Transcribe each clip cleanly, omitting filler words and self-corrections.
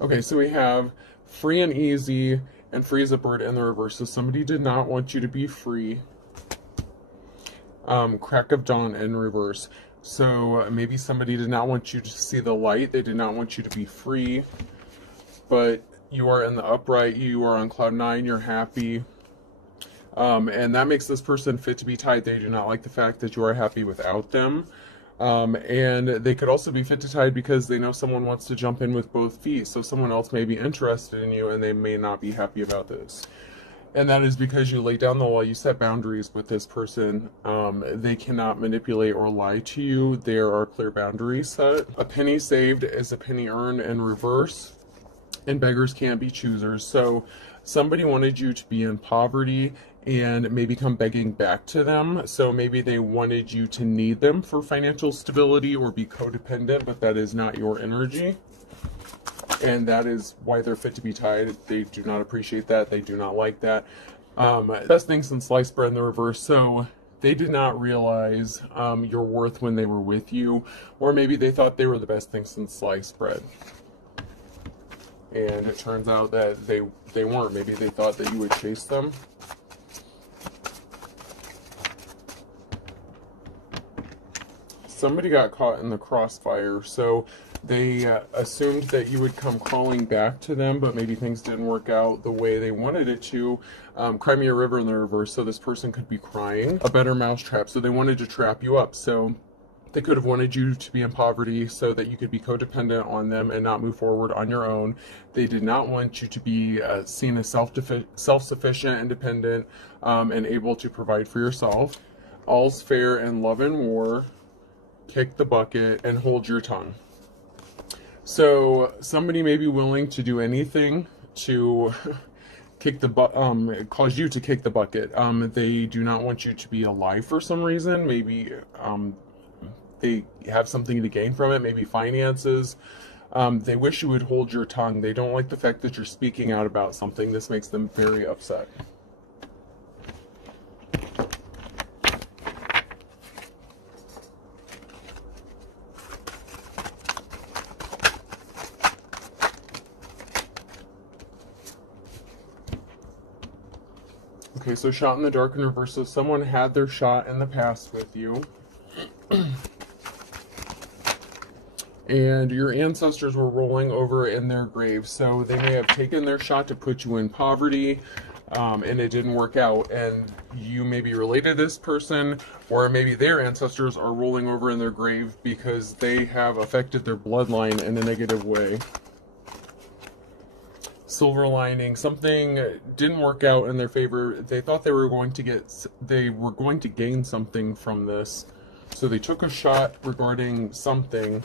Okay, so we have free and easy and free as a bird in the reverse. So somebody did not want you to be free. Crack of dawn in reverse. So maybe somebody did not want you to see the light. They did not want you to be free. But you are in the upright. You are on cloud nine. You're happy. And that makes this person fit to be tied. They do not like the fact that you are happy without them. And they could also be fit to tied because they know someone wants to jump in with both feet. So someone else may be interested in you and they may not be happy about this. And that is because you lay down the law, you set boundaries with this person. They cannot manipulate or lie to you. There are clear boundaries set. A penny saved is a penny earned in reverse. And beggars can't be choosers. So somebody wanted you to be in poverty and maybe come begging back to them. So maybe they wanted you to need them for financial stability or be codependent, but that is not your energy. And that is why they're fit to be tied. They do not appreciate that. They do not like that. Best thing since sliced bread in the reverse. So they did not realize your worth when they were with you, or maybe they thought they were the best thing since sliced bread. And it turns out that they weren't. Maybe they thought that you would chase them. Somebody got caught in the crossfire, so they assumed that you would come crawling back to them, but maybe things didn't work out the way they wanted it to. Cry me a river in the reverse, so this person could be crying. A better mousetrap, so they wanted to trap you up. So they could have wanted you to be in poverty so that you could be codependent on them and not move forward on your own. They did not want you to be seen as self-sufficient, independent, and able to provide for yourself. All's fair in love and war. Kick the bucket and hold your tongue. So somebody may be willing to do anything to kick the cause you to kick the bucket. They do not want you to be alive for some reason. Maybe they have something to gain from it, maybe finances. They wish you would hold your tongue. They don't like the fact that you're speaking out about something. This makes them very upset. Okay, so shot in the dark in reverse. So someone had their shot in the past with you. And your ancestors were rolling over in their graves. So they may have taken their shot to put you in poverty, and it didn't work out. And you may be related to this person, or maybe their ancestors are rolling over in their grave because they have affected their bloodline in a negative way. Silver lining, something didn't work out in their favor. They thought they were going to gain something from this. So they took a shot regarding something.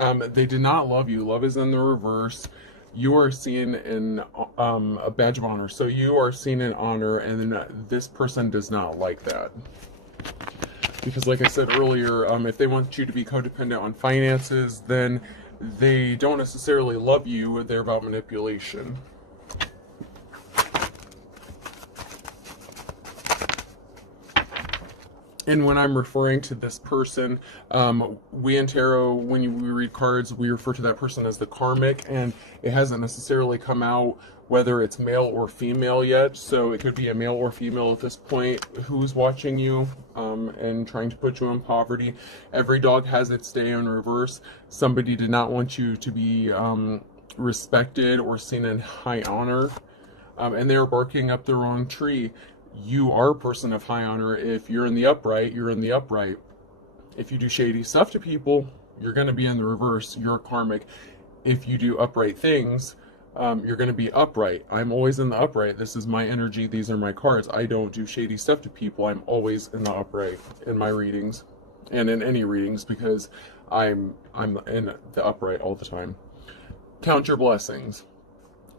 They did not love you. Love is in the reverse. You are seen in a badge of honor. So you are seen in honor, and this person does not like that. Because like I said earlier, if they want you to be codependent on finances, then they don't necessarily love you. They're about manipulation. And when I'm referring to this person, we in tarot, when we read cards, we refer to that person as the karmic, and it hasn't necessarily come out whether it's male or female yet. So it could be a male or female at this point who's watching you and trying to put you in poverty. Every dog has its day in reverse. Somebody did not want you to be respected or seen in high honor, and they're barking up the wrong tree. You are a person of high honor. If you're in the upright, you're in the upright. If you do shady stuff to people, you're going to be in the reverse. You're karmic. If you do upright things, you're going to be upright. I'm always in the upright. This is my energy. These are my cards. I don't do shady stuff to people. I'm always in the upright in my readings and in any readings because I'm in the upright all the time. Count your blessings.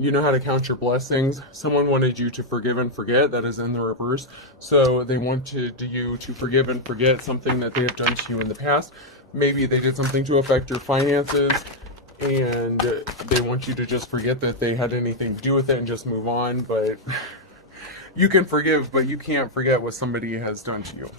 You know how to count your blessings. Someone wanted you to forgive and forget. That is in the reverse. So they wanted you to forgive and forget something that they have done to you in the past. Maybe they did something to affect your finances, and they want you to just forget that they had anything to do with it and just move on. But you can forgive, but you can't forget what somebody has done to you.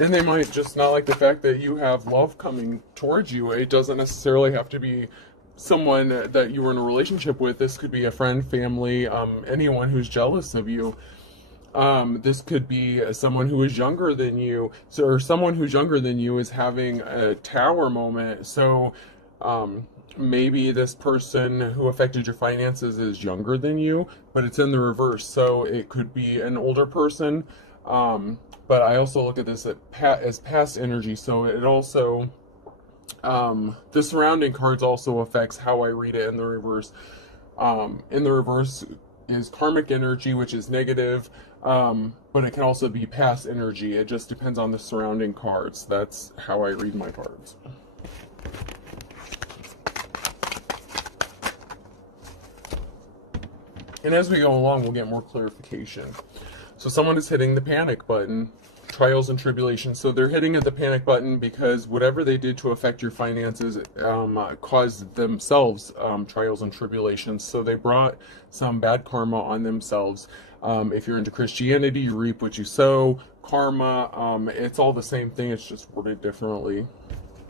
And they might just not like the fact that you have love coming towards you. It doesn't necessarily have to be someone that you were in a relationship with. This could be a friend, family, anyone who's jealous of you. This could be someone who is younger than you. So, or someone who's younger than you is having a tower moment. So, maybe this person who affected your finances is younger than you, but it's in the reverse. So it could be an older person. But I also look at this as past energy. So it also, the surrounding cards also affects how I read it in the reverse. In the reverse is karmic energy, which is negative, but it can also be past energy. It just depends on the surrounding cards. That's how I read my cards. And as we go along, we'll get more clarification. So someone is hitting the panic button, trials and tribulations. So they're hitting at the panic button because whatever they did to affect your finances caused themselves trials and tribulations. So they brought some bad karma on themselves. If you're into Christianity, you reap what you sow. Karma, it's all the same thing. It's just worded differently.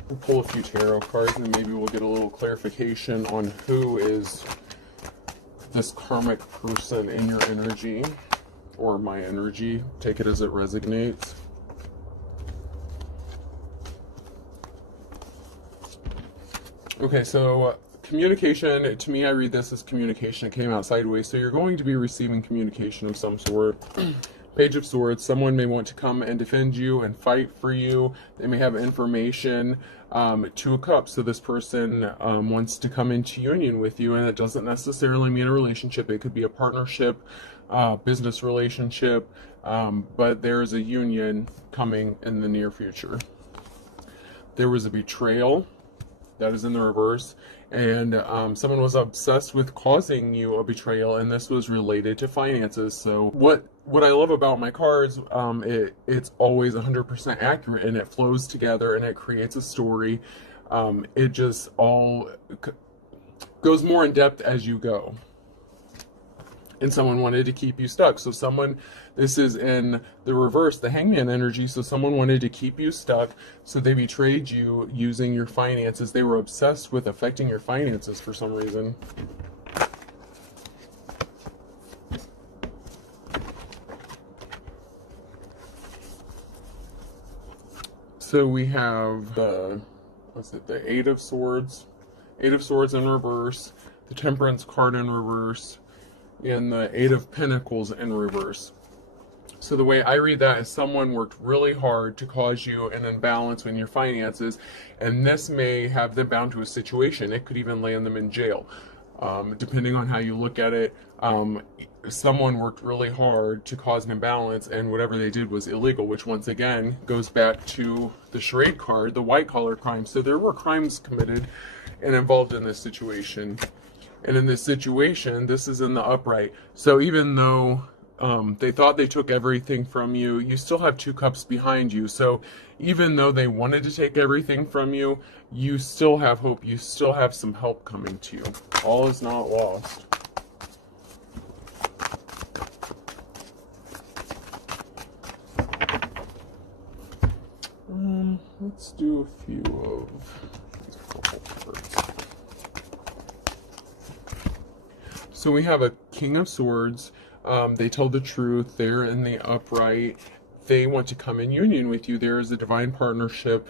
We'll pull a few tarot cards and maybe we'll get a little clarification on who is this karmic person in your energy, or my energy. Take it as it resonates. Okay, so communication, to me, I read this as communication. It came out sideways, so you're going to be receiving communication of some sort. Page of Swords, someone may want to come and defend you and fight for you. They may have information. Two of Cups, so this person wants to come into union with you, and it doesn't necessarily mean a relationship. It could be a partnership, business relationship, but there's a union coming in the near future. There was a betrayal. That is in the reverse. And someone was obsessed with causing you a betrayal, and this was related to finances. So what I love about my cards, it's always 100% accurate, and it flows together, and it creates a story. It just all goes more in depth as you go. And someone wanted to keep you stuck. So this is in the reverse, the Hangman energy. So someone wanted to keep you stuck. So they betrayed you using your finances. They were obsessed with affecting your finances for some reason. So we have the Eight of Swords. Eight of Swords in reverse. The Temperance card in reverse. And the Eight of Pentacles in reverse. So the way I read that is someone worked really hard to cause you an imbalance in your finances, and this may have them bound to a situation. It could even land them in jail. Depending on how you look at it, someone worked really hard to cause an imbalance, and whatever they did was illegal, which once again goes back to the charade card, the white-collar crime. So there were crimes committed and involved in this situation. And in this situation, this is in the upright. So even though they thought they took everything from you, you still have two cups behind you. So even though they wanted to take everything from you, you still have hope. You still have some help coming to you. All is not lost. Let's do a few of these purple cards. So we have a King of Swords. They tell the truth. They're in the upright. They want to come in union with you. There is a divine partnership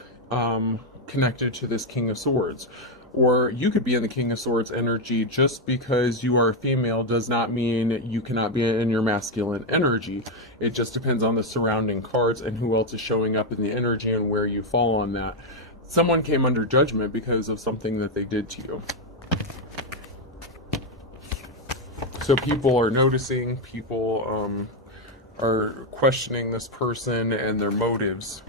connected to this King of Swords. Or you could be in the King of Swords energy. Just because you are a female does not mean you cannot be in your masculine energy. It just depends on the surrounding cards and who else is showing up in the energy and where you fall on that. Someone came under judgment because of something that they did to you. So people are noticing, people are questioning this person and their motives.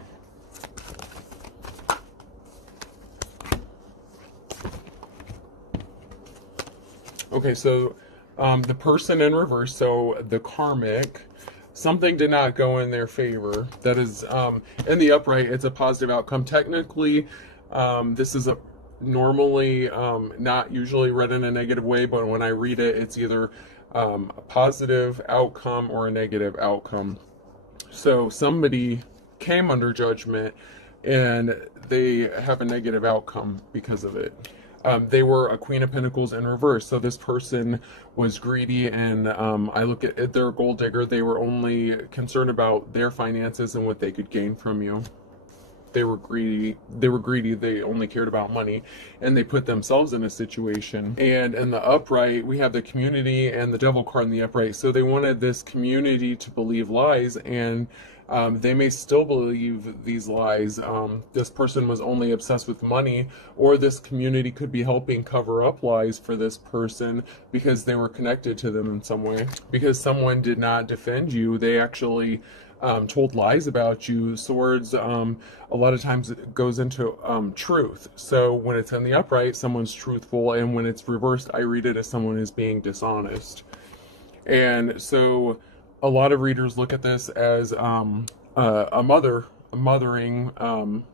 Okay, so the person in reverse, so the karmic, something did not go in their favor. That is, in the upright, it's a positive outcome. Technically, this is normally not usually read in a negative way, but when I read it, it's either a positive outcome or a negative outcome. So somebody came under judgment, and they have a negative outcome because of it. They were a Queen of Pentacles in reverse. So this person was greedy, and I look at their gold digger. They were only concerned about their finances and what they could gain from you. They were greedy. They only cared about money, and they put themselves in a situation. And in the upright, we have the community and the devil card in the upright. So they wanted this community to believe lies, and they may still believe these lies. This person was only obsessed with money, or this community could be helping cover up lies for this person because they were connected to them in some way. Because someone did not defend you, they actually told lies about you. Swords, a lot of times it goes into truth. So when it's in the upright, someone's truthful, and when it's reversed, I read it as someone is being dishonest. And so a lot of readers look at this as a mothering,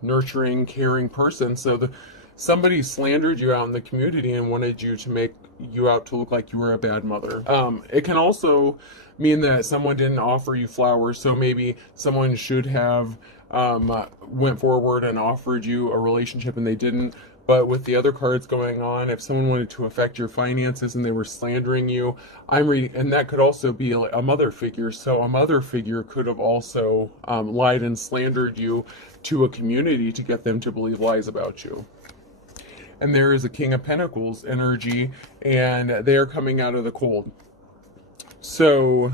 nurturing, caring person. So somebody slandered you out in the community and wanted you to make you out to look like you were a bad mother. It can also mean that someone didn't offer you flowers. So maybe someone should have went forward and offered you a relationship and they didn't. But with the other cards going on, if someone wanted to affect your finances and they were slandering you, I'm reading, and that could also be a mother figure. So a mother figure could have also lied and slandered you to a community to get them to believe lies about you. And there is a King of Pentacles energy, and they are coming out of the cold. So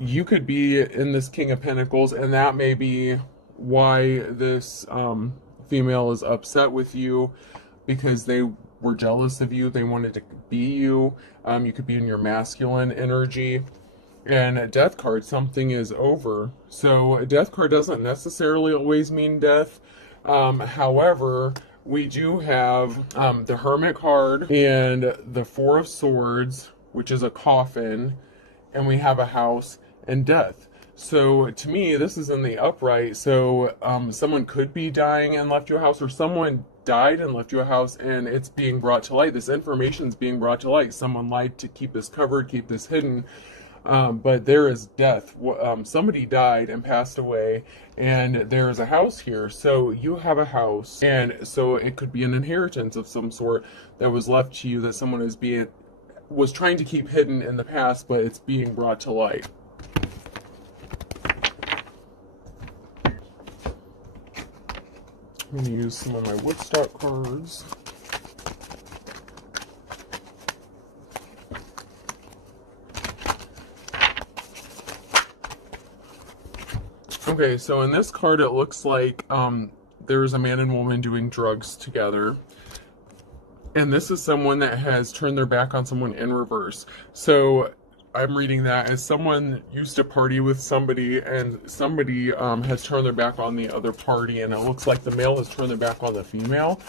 you could be in this King of Pentacles, and that may be why this female is upset with you, because they were jealous of you. They wanted to be you. You could be in your masculine energy. And a death card, something is over. So a death card doesn't necessarily always mean death. However, we do have the Hermit card and the Four of Swords, which is a coffin, and we have a house and death. So to me, this is in the upright. So someone could be dying and left you a house, or someone died and left you a house, and it's being brought to light. This information is being brought to light. Someone lied to keep this covered, keep this hidden. But there is death. Somebody died and passed away, and there is a house here. So you have a house, and so it could be an inheritance of some sort that was left to you that someone was trying to keep hidden in the past, but it's being brought to light. I'm going to use some of my Woodstock cards. Okay, so in this card, it looks like there's a man and woman doing drugs together. And this is someone that has turned their back on someone in reverse. So I'm reading that as someone used to party with somebody, and somebody has turned their back on the other party, and it looks like the male has turned their back on the female.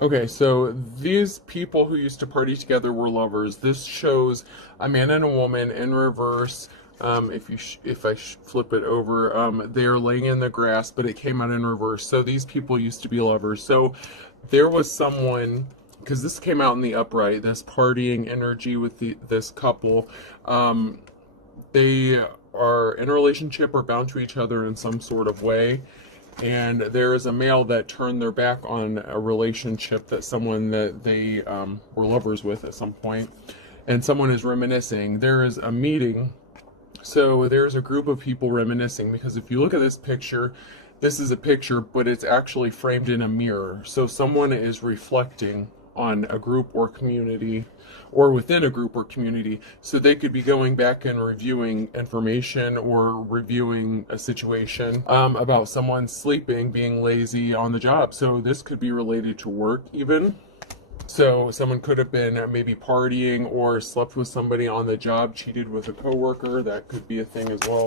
Okay, so these people who used to party together were lovers. This shows a man and a woman in reverse. If I flip it over, they are laying in the grass, but it came out in reverse. So these people used to be lovers. So there was someone, because this came out in the upright, this partying energy with this couple. They are in a relationship or bound to each other in some sort of way. And there is a male that turned their back on a relationship that someone that they were lovers with at some point. And someone is reminiscing. There is a meeting. So there's a group of people reminiscing, because if you look at this picture, this is a picture, but it's actually framed in a mirror. So someone is reflecting on a group or community, or within a group or community. So they could be going back and reviewing information or reviewing a situation about someone sleeping, being lazy on the job. So this could be related to work even. So someone could have been maybe partying or slept with somebody on the job, cheated with a coworker. That could be a thing as well.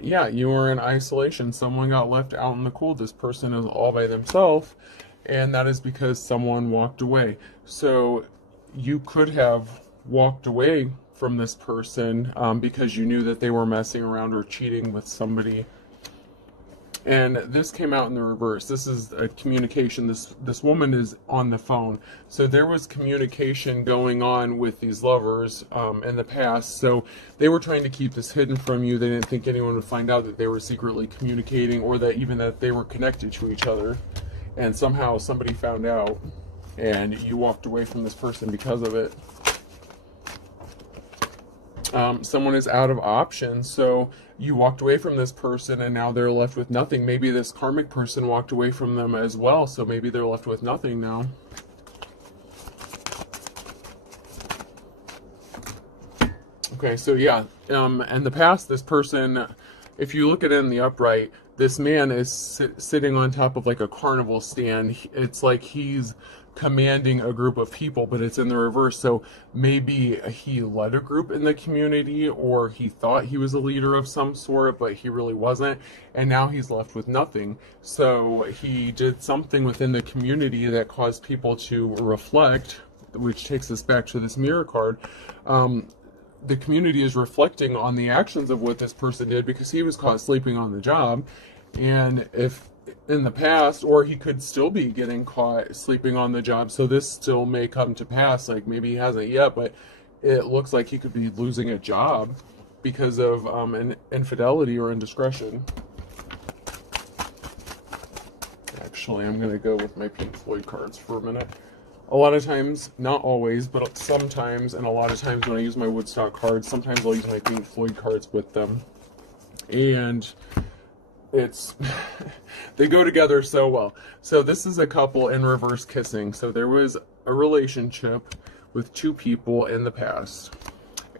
Yeah, you were in isolation. Someone got left out in the cold. This person is all by themselves, and that is because someone walked away. So you could have walked away from this person because you knew that they were messing around or cheating with somebody. And this came out in the reverse. This is a communication. This woman is on the phone. So there was communication going on with these lovers in the past. So they were trying to keep this hidden from you. They didn't think anyone would find out that they were secretly communicating, or that even that they were connected to each other. And somehow somebody found out, and you walked away from this person because of it. Someone is out of options, so you walked away from this person and now they're left with nothing. Maybe this karmic person walked away from them as well, so maybe they're left with nothing now. Okay, so yeah, in the past, this person, if you look at it in the upright, this man is sitting on top of like a carnival stand. It's like he's commanding a group of people, but it's in the reverse. So maybe he led a group in the community, or he thought he was a leader of some sort, but he really wasn't, and now he's left with nothing. So he did something within the community that caused people to reflect, which takes us back to this mirror card. The community is reflecting on the actions of what this person did, because he was caught sleeping on the job. And if in the past, or he could still be getting caught sleeping on the job, so this still may come to pass. Like, maybe he hasn't yet, but it looks like he could be losing a job because of an infidelity or indiscretion. Actually, I'm going to go with my Pink Floyd cards for a minute. A lot of times, not always, but sometimes, and a lot of times when I use my Woodstock cards, sometimes I'll use my Pink Floyd cards with them. And it's, they go together so well. So this is a couple in reverse kissing. So there was a relationship with two people in the past.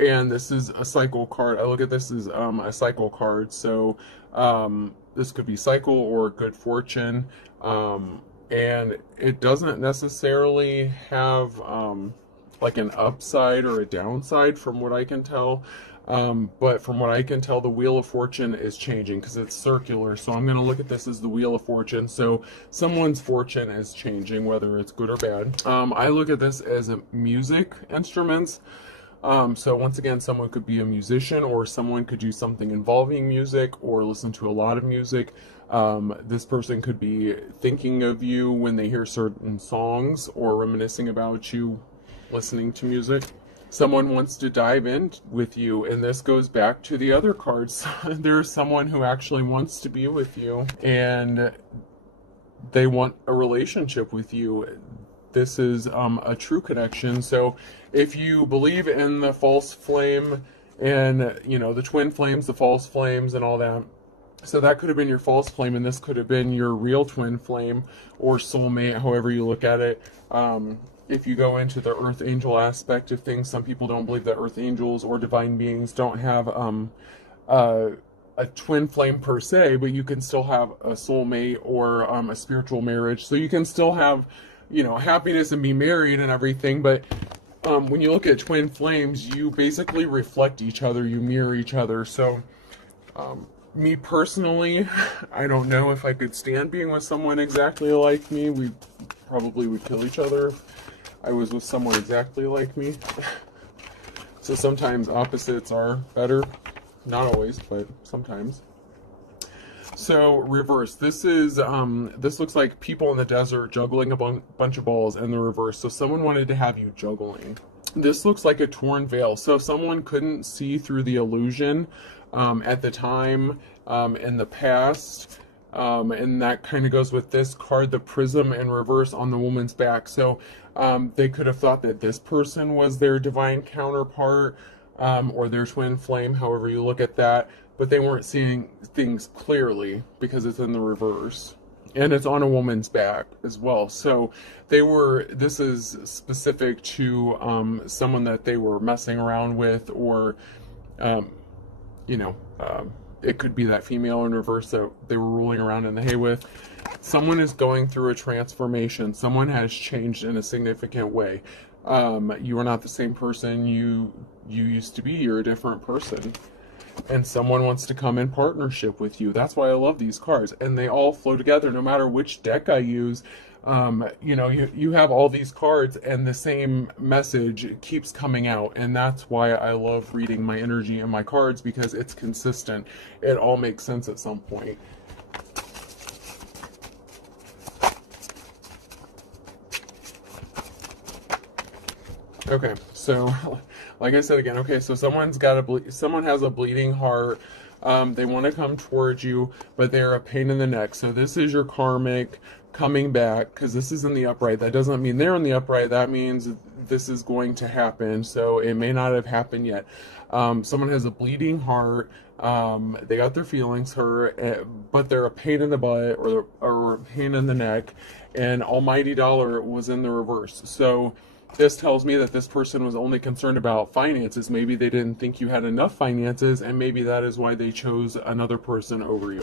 And this is a cycle card. I look at this as a cycle card. So this could be cycle or good fortune. And it doesn't necessarily have like an upside or a downside from what I can tell. But from what I can tell, the Wheel of Fortune is changing because it's circular. So I'm going to look at this as the Wheel of Fortune. So someone's fortune is changing, whether it's good or bad. I look at this as music instruments. So once again, someone could be a musician, or someone could do something involving music, or listen to a lot of music. This person could be thinking of you when they hear certain songs, or reminiscing about you listening to music. Someone wants to dive in with you, and this goes back to the other cards. There's someone who actually wants to be with you, and they want a relationship with you. This is a true connection. So if you believe in the false flame and, you know, the twin flames, the false flames and all that, so that could have been your false flame, and this could have been your real twin flame or soulmate, however you look at it. If you go into the earth angel aspect of things, some people don't believe that earth angels or divine beings don't have a twin flame per se, but you can still have a soulmate or a spiritual marriage. So you can still have, you know, happiness and be married and everything, but when you look at twin flames, you basically reflect each other, you mirror each other. So me personally, I don't know if I could stand being with someone exactly like me. We probably would kill each other if I was with someone exactly like me. So sometimes opposites are better. Not always, but sometimes. So reverse. This is this looks like people in the desert juggling a bunch of balls in the reverse. So someone wanted to have you juggling. This looks like a torn veil. So someone couldn't see through the illusion at the time in the past. And that kind of goes with this card, the prism in reverse on the woman's back. So they could have thought that this person was their divine counterpart or their twin flame, however you look at that. But they weren't seeing things clearly because it's in the reverse. And it's on a woman's back as well. So this is specific to someone that they were messing around with, or, you know, it could be that female in reverse that they were rolling around in the hay with. Someone is going through a transformation. Someone has changed in a significant way. You are not the same person you used to be. You're a different person. and someone wants to come in partnership with you. That's why I love these cards, and they all flow together no matter which deck I use. You know, you have all these cards and the same message keeps coming out, and that's why I love reading my energy and my cards, because it's consistent. It all makes sense at some point. Okay, so like I said again, okay, so someone has a bleeding heart. They want to come towards you, but they're a pain in the neck. So this is your karmic coming back, because this is in the upright. That doesn't mean they're in the upright. That means this is going to happen. So it may not have happened yet. Someone has a bleeding heart. They got their feelings hurt, but they're a pain in the butt, or a pain in the neck. And Almighty Dollar was in the reverse. So this tells me that this person was only concerned about finances. Maybe they didn't think you had enough finances, and maybe that is why they chose another person over you.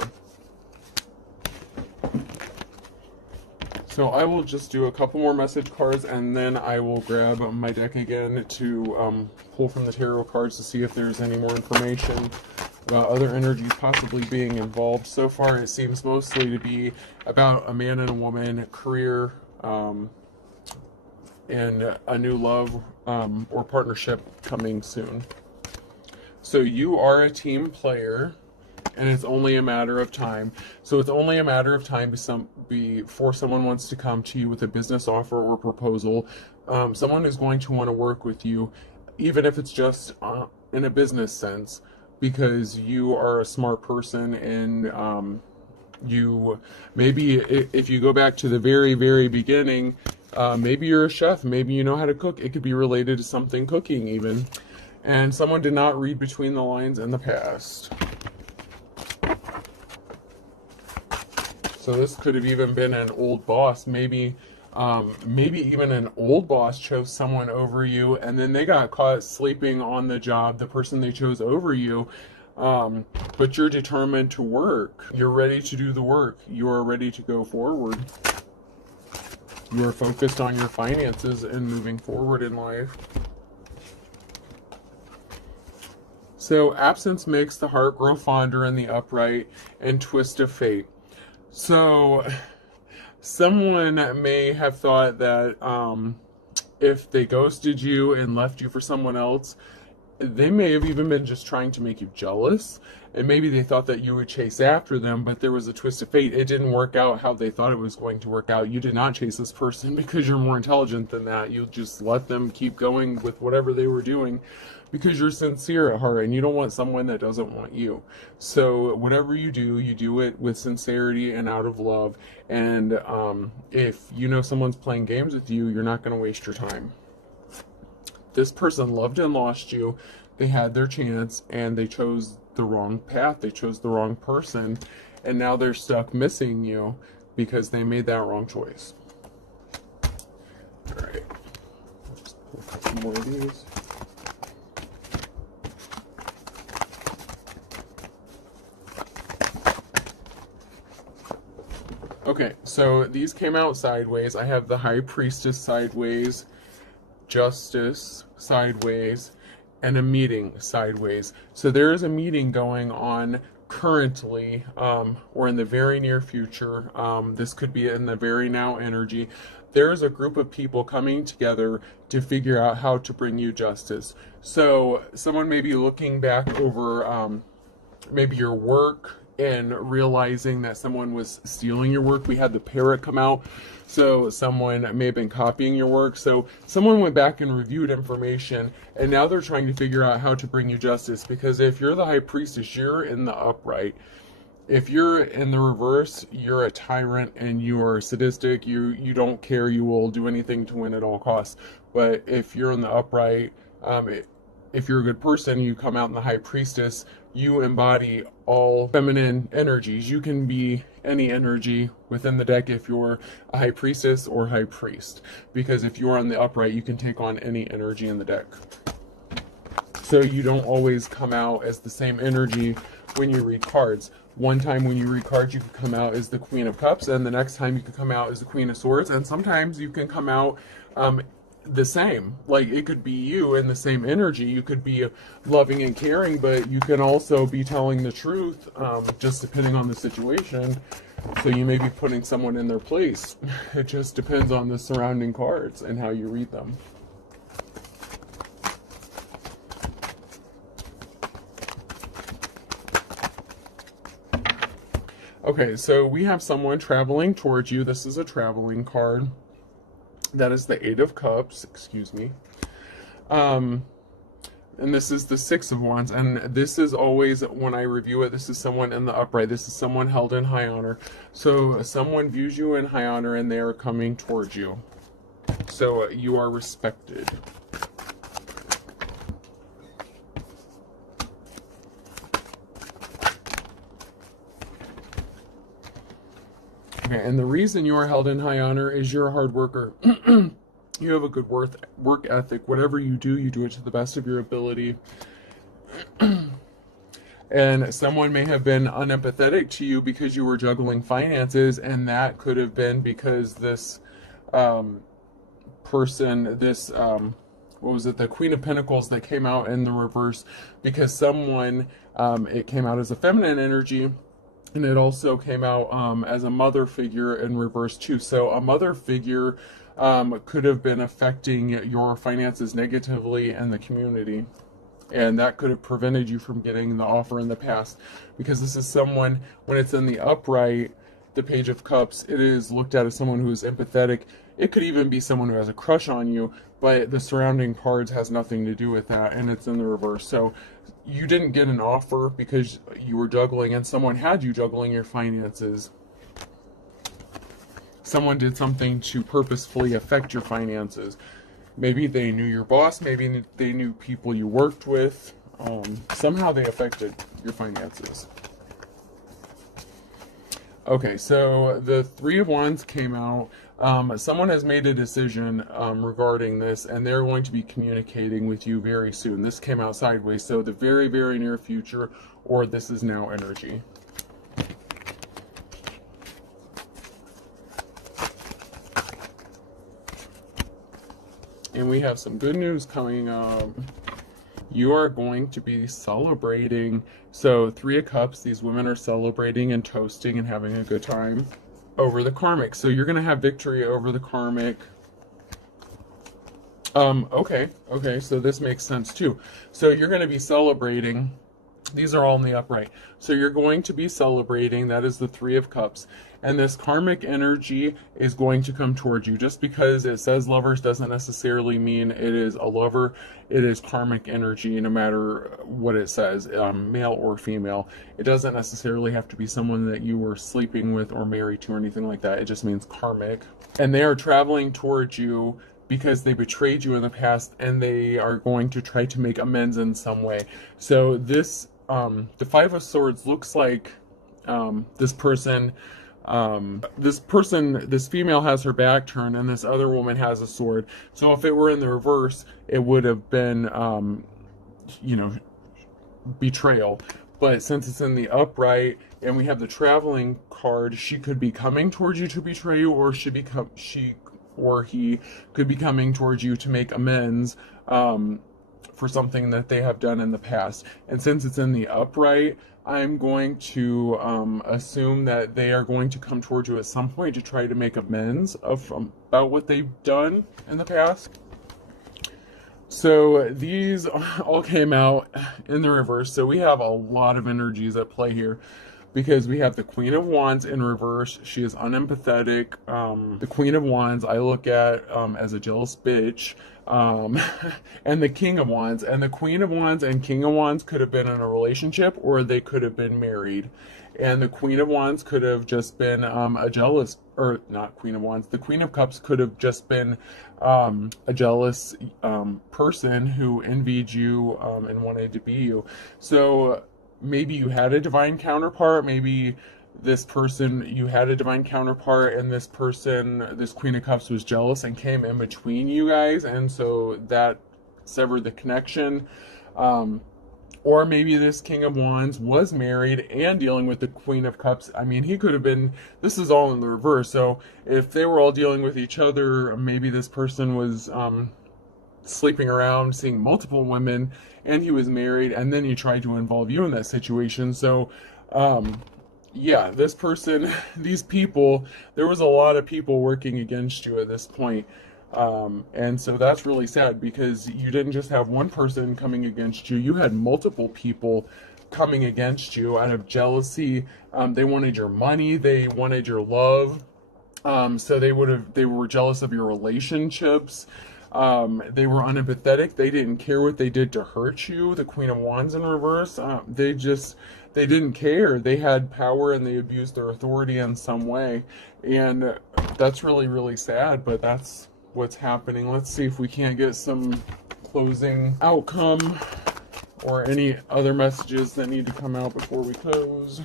So I will just do a couple more message cards, and then I will grab my deck again to pull from the tarot cards to see if there's any more information about other energies possibly being involved. So far, it seems mostly to be about a man and a woman, career, and a new love or partnership coming soon. So you are a team player, and it's only a matter of time. So it's only a matter of time before someone wants to come to you with a business offer or proposal. Someone is going to want to work with you, even if it's just in a business sense, because you are a smart person, and you, maybe if you go back to the very, very beginning, maybe you're a chef, maybe you know how to cook. It could be related to something cooking even. And someone did not read between the lines in the past. So this could have even been an old boss. Maybe even an old boss chose someone over you, and then they got caught sleeping on the job, the person they chose over you. But you're determined to work. You're ready to do the work. You are ready to go forward. You are focused on your finances and moving forward in life. So absence makes the heart grow fonder in the upright, and twist of fate. So someone may have thought that if they ghosted you and left you for someone else, they may have even been just trying to make you jealous, and maybe they thought that you would chase after them, but there was a twist of fate. It didn't work out how they thought it was going to work out. You did not chase this person because you're more intelligent than that. You just let them keep going with whatever they were doing because you're sincere at heart, and you don't want someone that doesn't want you. So whatever you do it with sincerity and out of love. And if you know someone's playing games with you, you're not going to waste your time. This person loved and lost you. They had their chance, and they chose the wrong path. They chose the wrong person, and now they're stuck missing you because they made that wrong choice. All right, let's pull a couple more of these. Okay, so these came out sideways. I have the High Priestess sideways, Justice sideways, and a meeting sideways. So there is a meeting going on currently, or in the very near future. This could be in the very now energy. There is a group of people coming together to figure out how to bring you justice. So someone may be looking back over maybe your work and realizing that someone was stealing your work. We had the parrot come out, so someone may have been copying your work. So someone went back and reviewed information, and now they're trying to figure out how to bring you justice, because if you're the High Priestess, you're in the upright. If you're in the reverse, you're a tyrant and you are sadistic. You don't care. You will do anything to win at all costs. But if you're in the upright, if you're a good person, you come out in the High Priestess, you embody all feminine energies. You can be any energy within the deck if you're a High Priestess or High Priest. Because if you're on the upright, you can take on any energy in the deck. So you don't always come out as the same energy when you read cards. One time when you read cards, you can come out as the Queen of Cups, and the next time you can come out as the Queen of Swords, and sometimes you can come out the same. Like, it could be you in the same energy. You could be loving and caring, but you can also be telling the truth, just depending on the situation. So you may be putting someone in their place. It just depends on the surrounding cards and how you read them. Okay, so we have someone traveling towards you. This is a traveling card. That is the Eight of Cups, excuse me. And this is the Six of Wands. And this is always, when I review it, this is someone in the upright. This is someone held in high honor. So someone views you in high honor and they are coming towards you. So you are respected. Okay, and the reason you are held in high honor is you're a hard worker. You have a good work ethic. Whatever you do it to the best of your ability. And someone may have been unempathetic to you because you were juggling finances, and that could have been because this person, this, what was it, the Queen of Pentacles that came out in the reverse, because someone, it came out as a feminine energy, and it also came out as a mother figure in reverse too. So a mother figure could have been affecting your finances negatively and the community. And that could have prevented you from getting the offer in the past. Because this is someone, when it's in the upright, the Page of Cups, it is looked at as someone who is empathetic. It could even be someone who has a crush on you, but the surrounding cards has nothing to do with that, and it's in the reverse. So you didn't get an offer because you were juggling, and someone had you juggling your finances. Someone did something to purposefully affect your finances. Maybe they knew your boss, maybe they knew people you worked with. Somehow they affected your finances. Okay, so the Three of Wands came out. Someone has made a decision regarding this, and they're going to be communicating with you very soon. This came out sideways, so the very, very near future, or this is now energy. And we have some good news coming up. You are going to be celebrating. So Three of Cups, these women are celebrating and toasting and having a good time over the karmic. So you're going to have victory over the karmic. Okay, so this makes sense too. So you're going to be celebrating. These are all in the upright. So you're going to be celebrating. That is the Three of Cups. And this karmic energy is going to come towards you. Just because it says lovers doesn't necessarily mean it is a lover. It is karmic energy, no matter what it says, male or female. It doesn't necessarily have to be someone that you were sleeping with or married to or anything like that. It just means karmic. And they are traveling towards you because they betrayed you in the past, and they are going to try to make amends in some way. So this, the Five of Swords looks like this female has her back turned, and this other woman has a sword. So if it were in the reverse, it would have been, betrayal. But since it's in the upright, and we have the traveling card, she could be coming towards you to betray you, or he could be coming towards you to make amends for something that they have done in the past. And since it's in the upright, I'm going to assume that they are going to come towards you at some point to try to make amends about what they've done in the past. So these all came out in the reverse. So we have a lot of energies at play here, because we have the Queen of Wands in reverse. She is unempathetic. The Queen of Wands I look at as a jealous bitch. And the King of Wands. And the Queen of Wands and King of Wands could have been in a relationship, or they could have been married. And the Queen of Wands could have just been a jealous, or not Queen of Wands, the Queen of Cups could have just been a jealous person who envied you and wanted to be you. So maybe you had a divine counterpart, maybe this person, you had a divine counterpart, and this person, this Queen of Cups, was jealous and came in between you guys, and so that severed the connection. Or maybe this King of Wands was married and dealing with the Queen of Cups. I mean, he could have been, this is all in the reverse, so if they were all dealing with each other, maybe this person was sleeping around, seeing multiple women, and he was married, and then he tried to involve you in that situation. So, yeah, this person, these people, there was a lot of people working against you at this point. And so that's really sad because you didn't just have one person coming against you, you had multiple people coming against you out of jealousy. They wanted your money, they wanted your love. So they were jealous of your relationships. They were unempathetic. They didn't care what they did to hurt you. The Queen of Wands in reverse. They didn't care. They had power and they abused their authority in some way. And that's really, really sad, but that's what's happening. Let's see if we can't get some closing outcome or any other messages that need to come out before we close.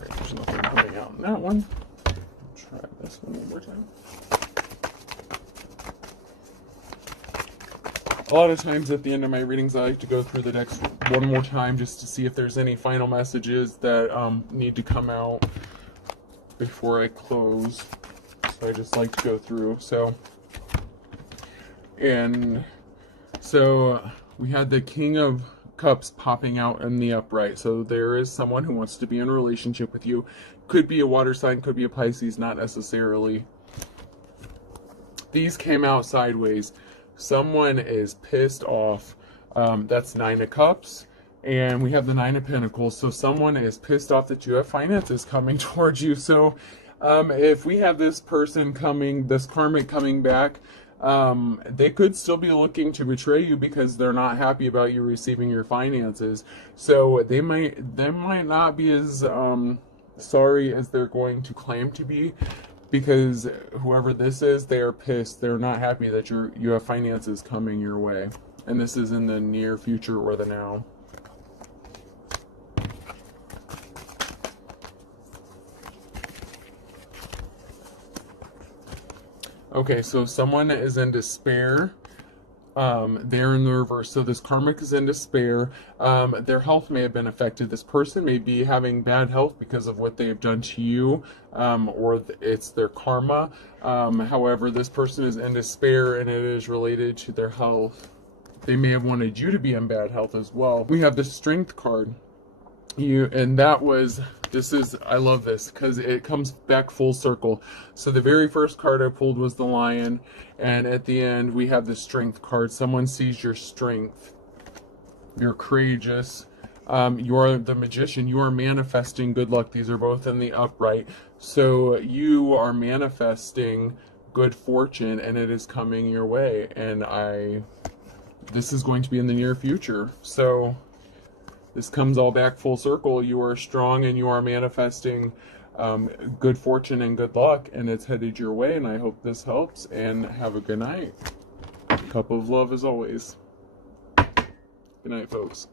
There's nothing coming out in that one. Try this one more time. A lot of times at the end of my readings, I like to go through the decks one more time just to see if there's any final messages that need to come out before I close. So I just like to go through. So we had the King of Cups popping out in the upright. So there is someone who wants to be in a relationship with you. Could be a water sign, could be a Pisces, not necessarily. These came out sideways. Someone is pissed off. That's Nine of Cups. And we have the Nine of Pentacles. So someone is pissed off that you have finances coming towards you. So if we have this person coming, this karmic coming back, they could still be looking to betray you because they're not happy about you receiving your finances. So they might not be as sorry as they're going to claim to be, because whoever this is, they are pissed. They're not happy that you have finances coming your way. And this is in the near future or the now. Okay, so someone is in despair. They're in the reverse. So this karmic is in despair. Their health may have been affected. This person may be having bad health because of what they have done to you, or it's their karma. However, this person is in despair and it is related to their health. They may have wanted you to be in bad health as well. We have the Strength card. I love this because it comes back full circle. So the very first card I pulled was the Lion, and at the end we have the Strength card. Someone sees your strength. You're courageous. You are the Magician. You are manifesting good luck. These are both in the upright. So you are manifesting good fortune, and it is coming your way. And this is going to be in the near future. So this comes all back full circle. You are strong and you are manifesting good fortune and good luck, and it's headed your way. And I hope this helps, and have a good night. Cup of love as always. Good night, folks.